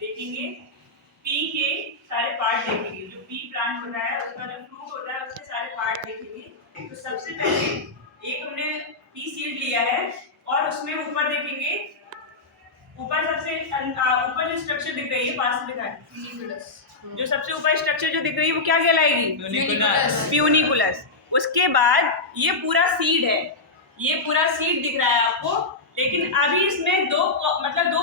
देखेंगे पी के सारे पार्ट देखेंगे। जो पी प्लांट होता है उसका जो फ्रूट होता है उसके सारे पार्ट देखेंगे। तो सबसे पहले एक हमने पी सीड लिया है और उसमें ऊपर देखेंगे, ऊपर सबसे ऊपर जो स्ट्रक्चर दिख रही है पास में दिखा है, जो सबसे ऊपर स्ट्रक्चर जो दिख रही है वो क्या कहलाएगी? प्यूनिकुलस। उसके बाद ये पूरा सीड है, ये पूरा सीड दिख रहा है आपको, लेकिन अभी इसमें दो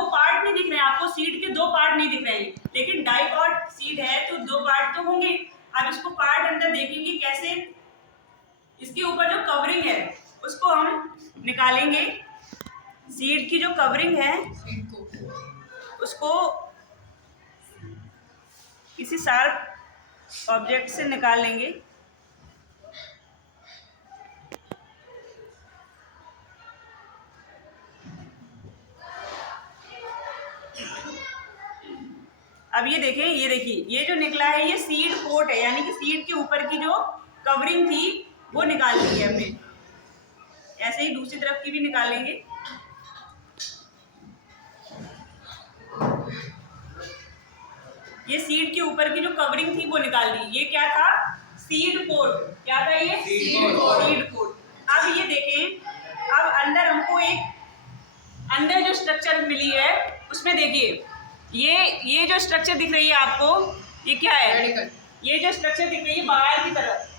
पार्ट नहीं दिख रहे हैं आपको, सीड के दो पार्ट नहीं दिख रहे हैं, लेकिन डाइकॉट सीड है तो दो पार्ट तो होंगे। अब इसको पार्ट अंदर देखेंगे कैसे। इसके ऊपर जो कवरिंग है उसको हम निकालेंगे। सीड की जो कवरिंग है उसको किसी शार्प ऑब्जेक्ट से निकाल लेंगे। अब ये देखें, ये देखिए, ये जो निकला है ये सीड कोट है, यानी कि सीड के ऊपर की जो कवरिंग थी वो निकाल ली है हमने। ऐसे ही दूसरी तरफ की भी निकालेंगे। ये सीड के ऊपर की जो कवरिंग थी वो निकाल दी। ये क्या था? Seed coat. क्या था ये? Seed coat. अब ये देखें, अब अंदर हमको एक अंदर जो स्ट्रक्चर मिली है उसमें देखिए, ये जो स्ट्रक्चर दिख रही है आपको, ये क्या है? रेडिकल। ये जो स्ट्रक्चर दिख रही है बाहर की तरफ,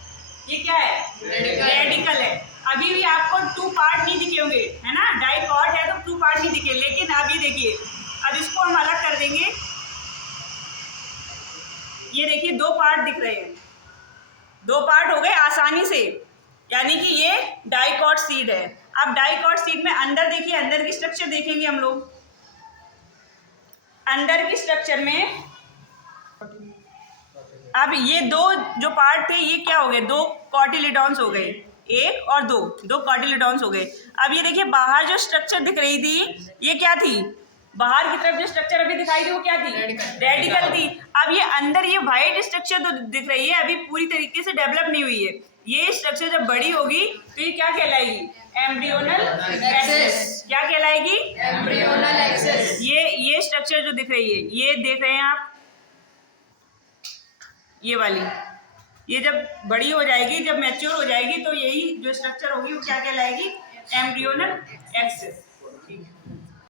ये क्या है? रेडिकल है। अभी भी आपको टू पार्ट नहीं दिखे होंगे, है ना? डाइकॉट है तो टू पार्ट नहीं दिखे, लेकिन अभी देखिए, अब इसको हम अलग कर देंगे। ये देखिए दो पार्ट दिख रहे हैं, दो पार्ट हो गए आसानी से, यानी कि ये डाइकॉट सीड है। अब डाइकॉट सीड में अंदर देखिए, अंदर की स्ट्रक्चर देखेंगे हम लोग। अंदर की स्ट्रक्चर में अब ये दो जो पार्ट थे ये क्या हो गए? दो कॉटिलिडॉन्स हो गए, एक और दो कॉटिलिडॉन्स हो गए। अब ये देखिए बाहर जो स्ट्रक्चर दिख रही थी ये क्या थी? बाहर की तरफ जो स्ट्रक्चर अभी दिखाई दी वो क्या थी? रेडिकल थी। अब ये अंदर ये व्हाइट स्ट्रक्चर तो दिख रही है, अभी पूरी तरीके से डेवलप नहीं हुई है। ये स्ट्रक्चर जब बड़ी होगी तो ये क्या कहलाएगी? Embryonal axis. क्या कहलाएगी? Embryonal access. ये स्ट्रक्चर जो दिख रही है, ये देख रहे हैं आप, ये वाली, ये जब बड़ी हो जाएगी, जब मैच्योर हो जाएगी तो यही जो स्ट्रक्चर होगी वो क्या कहलाएगी? Embryonal access.